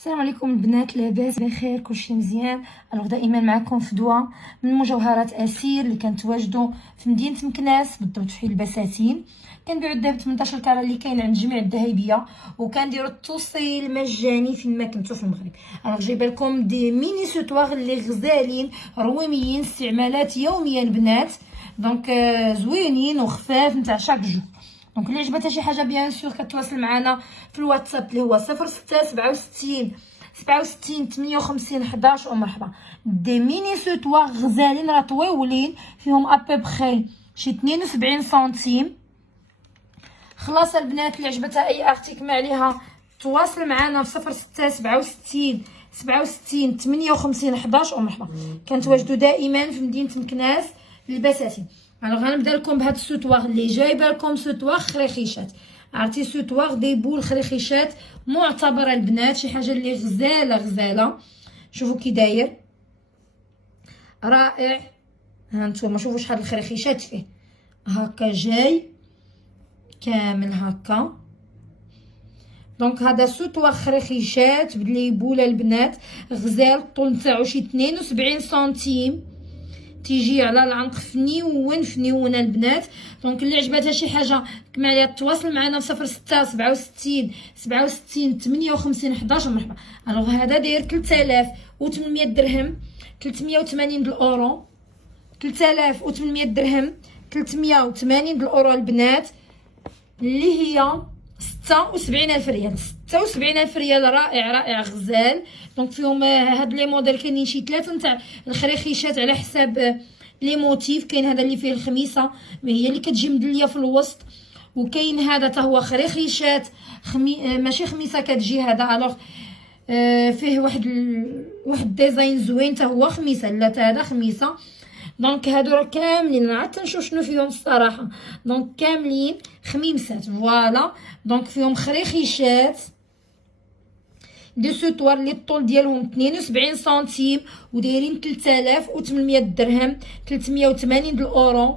السلام عليكم البنات، لاباس بخير؟ كلشي مزيان. الوغ دائما معكم فدوى من مجوهرات اسير اللي كنتواجدوا في مدينه مكناس، بالضبط في حي البساتين. كنبيعوا الذهب 18 كاره اللي كاين عند جميع الذهبيه، وكنديروا التوصيل مجاني فين ما كنتو في المغرب. الوغ جايبه لكم دي ميني سوتواغ اللي غزالين رويميين، استعمالات يوميه البنات، دونك زوينين وخفاف نتاع شاك جو. دونك اللي عجبتها شي حاجه بيان سور كتواصل معنا في الواتساب اللي هو 0667 58 11 ومرحبا. دي ميني سوتوا غزالين راه طويولين، فيهم ابوبخي شي 72 سنتيم. خلاص البنات اللي عجبتها اي ارتيك ما عليها تواصل معنا في 0667 58 11 ومرحبا. كنتواجدوا دائما في مدينه مكناس البساتين. الوغ غنبدا لكم بهاد السوتواغ اللي جايبه لكم سوتواغ خريخيشات. عرفتي سوتواغ دي بول خريخيشات معتبره البنات شي حاجه اللي غزاله. شوفوا كي داير رائع. ها نتوما شوفوا شحال الخريخيشات فيه، هكا جاي كامل هكا. دونك هذا سوتواغ خريخيشات بلي بوله البنات غزال. الطول نتاعو شي 72 سنتيم، تيجي على العنق فنيون البنات. دونك اللي عجبتها شي حاجه كما عليها تواصل معنا في 0667 58 11 مرحبا. الوغ هذا داير 3800 درهم، 380 الاورو، 3800 درهم، 380 الاورو البنات، اللي هي 76,000 ريال. 76,000 ريال، رائع غزال. دونك فيهم هاد لي موديل كاينين شي 3 نتاع الخريخيشات على حساب لي موتيف. كاين هذا اللي فيه الخميسه هي اللي كتجي مدليه في الوسط، وكاين هذا حتى هو خريخيشات ماشي خميسه كتجي هذا. الوغ فيه واحد ديزاين زوين حتى هو خميسه، لا هذا خميسه. دونك هادو راه كاملين عاد تنشوف شنو فيهم الصراحه. دونك كاملين خميمسات فوالا. دونك فيهم خريخيشات دي سوتوار اللي الطول ديالهم 72 سنتيم ودايرين 3800 درهم، 380 الاورو،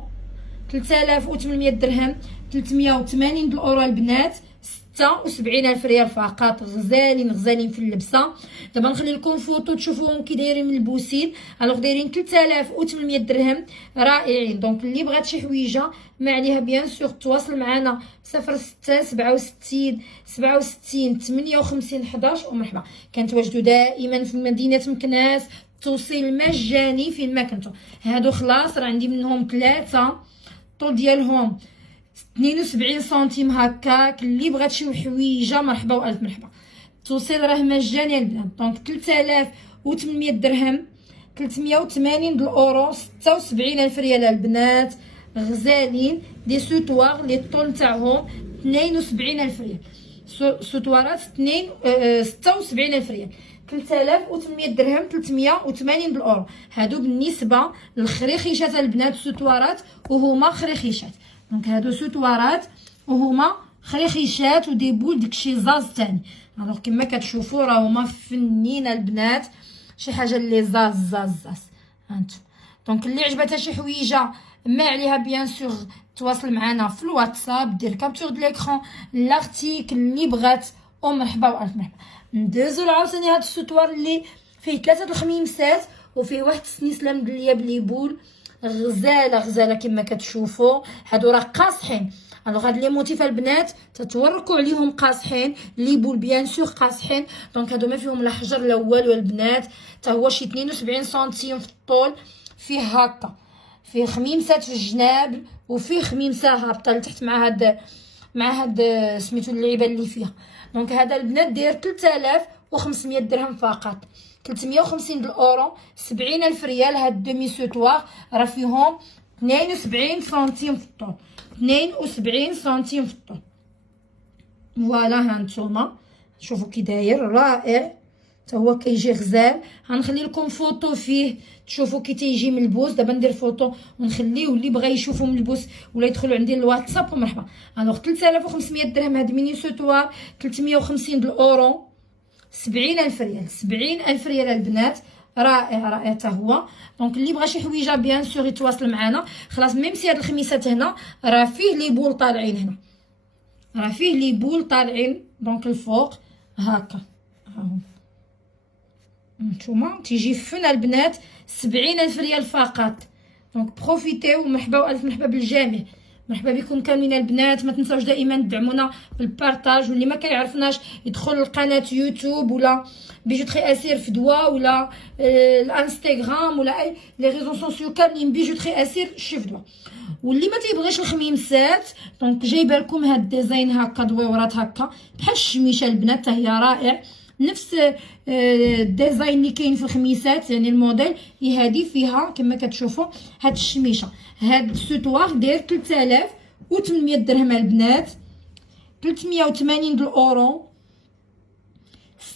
3800 درهم، 380 الاورو البنات، 76,000 ريال فقط. غزالين في اللبسه. دابا نخلي لكم فوطو تشوفوهم كي دايرين ملبوسين. الوغ دايرين 3800 درهم، رائعين. دونك اللي بغات شي حويجه ما عليها بيان سور تواصل معنا 0667 58 11 ومرحبا. كنتواجدوا دائما في مدينه مكناس، توصيل مجاني فين ما كنتو. هادو خلاص راه عندي منهم 3، الطول ديالهم 72 سنتيم هكاك. اللي بغات شي حويجه مرحبا والف مرحبا. التوصيل راه مجاني البنات. دونك 3800 درهم، 380 الاورو، 76,000 ريال البنات. غزالين دي سوتواغ اللي الطول نتاعهم 72,000 ريال. سوتوارات 76,000 ريال، 3800 درهم، 380 الاورو. هادو بالنسبه للخريخيشات البنات سوتوارات وهما خريخيشات. دونك هادو سوتوارات وهما خريخيشات ودي بول داكشي زاز تاني. الوغ كما كتشوفوا راهما فنين البنات، شي حاجه اللي زاز هانتو. دونك اللي عجبتها شي حويجه ما عليها بيان سور تواصل معنا في الواتساب، دير كابتور د ليكران لارتيكل اللي بغات ومرحبا والف مرحبا. ندوزو عاوتاني هاد السوتوار اللي فيه 3 الخميمسات وفيه واحد السنيسله مدليه بلي بول غزاله كما كتشوفوا. هادو راه قاصحين. الوغ هاد لي موتيف البنات تتوركوا عليهم قاصحين، لي بول بيان سور قاصحين. دونك هادو ما فيهم لا حجر لا والو البنات. حتى هو شي 72 سنتيم في الطول، فيه هكا، فيه خميمسات في الجناب وفيه خميمسه هابطه لتحت مع هاد سميتو اللعيبه اللي فيها. دونك هذا البنات داير 3500 درهم فقط، 350 الاورو، 70,000 ريال. هاد دومي سوتواغ راه فيهم 72 سنتيم في الطول، 72 سنتيم في الطول. فوالا هانتوما شوفوا كي داير رائع، حتى هو كيجي غزال. غنخلي لكم فوطو فيه تشوفوا كي تيجي ملبوس. دابا ندير فوطو ونخليو اللي بغى يشوفو ملبوس ولا يدخلوا عندي الواتساب ومرحبا. الوغ 3500 درهم هاد ميني سوتوار، 350 الاورو، 70,000 ريال. 70,000 ريال البنات، رائع حتى هو. دونك اللي بغى شي حويجه بيان سور يتواصل معنا. خلاص ميم سي هاد الخميسات هنا راه فيه لي بول طالعين، هنا راه فيه لي بول طالعين. دونك الفوق هكا هاهم نتوما تيجي فن البنات 70,000 ريال فقط. دونك بروفيتيو. مرحبا والف مرحبا بالجميع. مرحبا بكم كاملين البنات. ما تنساوش دائما تدعمونا بالبارطاج، واللي ما كيعرفناش يدخل لقناه يوتيوب ولا بيجوتري اسير فدوى ولا الانستغرام ولا اي لي ريزو سوسيو كاملين بيجوتري اسير شي فدوى. واللي ما تيبغيش الخميمسات دونك جايبه لكم هاد الديزاين هكا دويورات هكا بحال الشميشه البنات حتى هي رائع، نفس الديزاين اللي كاين في الخميسات. يعني الموديل هي هذه فيها كما كتشوفوا هاد الشميشه. هاد السوتوار داير 3800 درهم البنات، 380 اورو،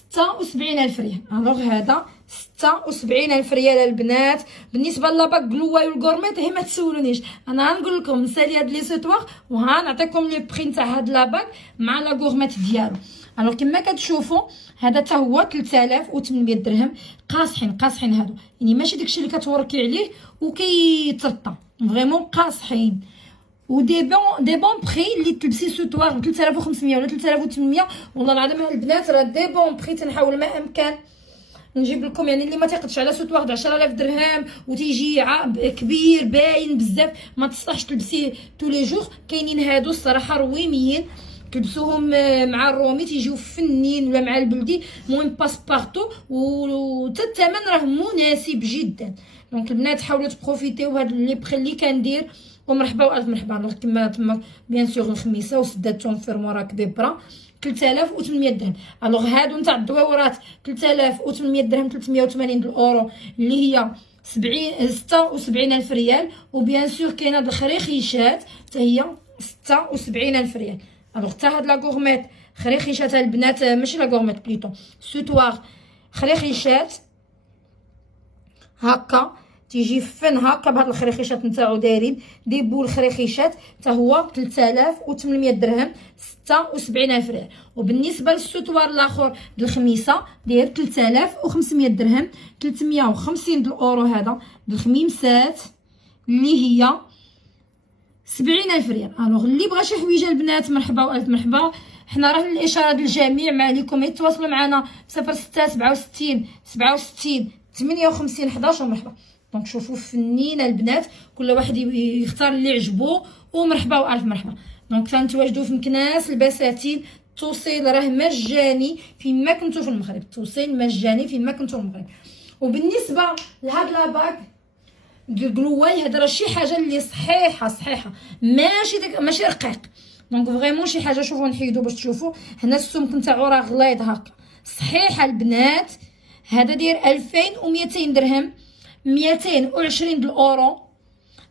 76,000 ريال. الوغ هذا 76,000 ريال البنات. بالنسبه لاباك جلواي والغورميت هي ما تسولونيش، انا غنقول لكم نسالي هاد لي سوتوار وغنعطيكم لي بري نتاع هاد لاباك مع لا غورميت ديالو. الوغ كما كتشوفوا هذا حتى هو 3800 درهم. قاصحين هادو، يعني ماشي داكشي اللي كتوركي عليه وكيترطى، فريمون قاصحين. و دي بون بري اللي تلبسي سوتوار ب 3500 ولا 3800 والله العظيم البنات راه دي بون بري. تنحاول ما امكن نجيب لكم يعني اللي ما تيقدش على سوتوار د 10,000 درهم وتيجي كبير باين بزاف ما تصلحش تلبسيه تو لي جور. كاينين هادو الصراحه رويميين تلبسوهم مع الرومي تيجيو فنين ولا مع البلدي، المهم باسبارتو وتا الثمن راه مناسب جدا. دونك البنات حاولوا تبروفيتيو هاد لي بري اللي كندير. ومرحبا والف مرحبا. كما تما بيان سور الخميسه وسداتهم فيرمورا كبيبره 3800 درهم. الوغ هادو نتاع الدواورات 3800 درهم، 380 اورو اللي هي 76,000 ريال. وبيان سور كاين هاد الخريخيشات حتى هي 76,000 ريال. الوغ حتى هاد لا غورميت خريخيشات البنات، ماشي لا غورميت بليتو سوتوار خريخيشات هكا تيجي فن هكا بهاد الخريخيشات نتاعو دايرين دي بول خريخيشات حتى هو 3800 درهم، 76,000 ريال. وبالنسبه للسوتوار الاخر د الخميسه داير 3500 درهم، 350 اورو. هذا د الخميمسات اللي هي 70,000 ريال. الوغ اللي بغى شي حويجه البنات مرحبا والف مرحبا. حنا راه الاشاره للجميع، ما عليكم يتواصلوا معنا ب 06 67 67 58 11 مرحبا. دونك شوفوا فنين البنات، كل واحد يختار اللي عجبو ومرحبا والف مرحبا. دونك تنتواجدوا في مكناس البساتين، التوصيل راه مجاني فين ما كنتو في المغرب، التوصيل مجاني فين ما كنتو في المغرب. وبالنسبه لهاد لاباك القلواي هذا راه شي حاجه اللي صحيحه ماشي رقيق. دونك فريمون شي حاجه. شوفوا نحيدو باش تشوفوا هنا السمك نتاعو راه غليظ هكا صحيحه البنات. هذا داير 2200 درهم، 220 اورو،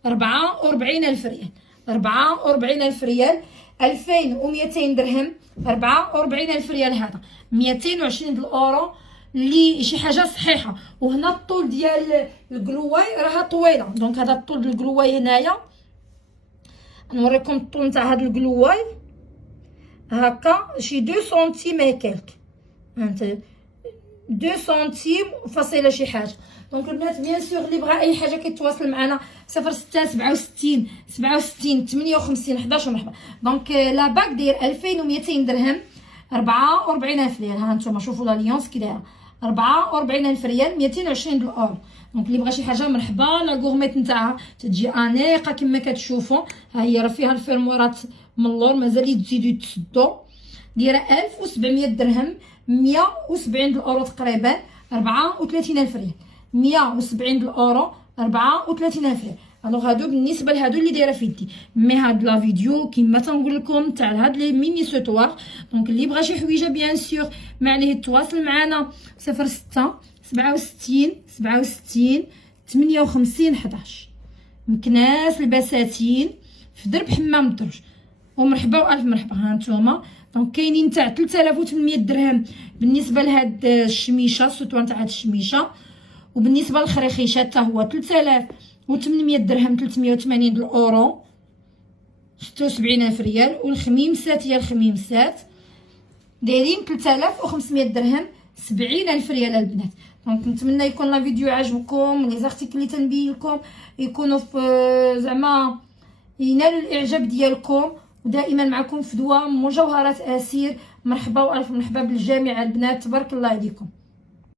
44,000 ريال. 44,000 ريال، 2200 درهم، 44,000 ريال. هذا 220 اورو اللي شي حاجه صحيحه. وهنا الطول ديال القلواي راها طويله. دونك هذا الطول ديال القلواي هنايا نوريكم الطول نتاع هذا القلواي هكا شي 2 سنتيم هكاك، فهمتي 2 سنتيم فاصله شي حاجه. دونك البنات بيان سور اللي بغى اي حاجه كيتواصل معنا 06 67 67 58 11 مرحبا. دونك لا باك داير 2200 درهم، 44,000 ريال. ها نتوما شوفوا لا ليونس كي دايره 44,000 ريال، 220 اورو. دونك اللي بغى شي حاجه مرحبا. لا غورميت نتاعها تجي انيقه كما كتشوفوا. ها هي راه فيها الفيرمورات من اللور مازال تزيدوا تسدوا. دايره 1700 درهم، 170 اورو تقريبا، 34,000 ريال. 170 اورو، 34,000 ريال. الوغ هادو بالنسبه لهادو اللي دايره في يدي. مي هاد لا فيديو كيما تنقول لكم تاع هاد لي ميني سوتوار. دونك اللي بغى شي حويجه بيان سور ما عليه يتواصل معنا 06 67 67 58 11. مكناس البساتين في درب حمام الدرج. ومرحبا والف مرحبا. ها نتوما دونك كاينين تاع 3800 درهم بالنسبه لهاد الشميشه، السوتوار تاع هاد الشميشه. وبالنسبه للخريخيشات حتى هو 3800 درهم، 380 اورو، 76,000 ريال. والخميمسات هي الخميمسات دايرين 3500 درهم، 70,000 ريال البنات. دونك نتمنى يكون لا فيديو عجبكم، لي زارتيكل اللي تنبيه لكم يكونوا في زعما ينالوا الاعجاب ديالكم. ودائما معكم فدوى مجوهرات اسير. مرحبا والف مرحبا بالجميع البنات، تبارك الله عليكم.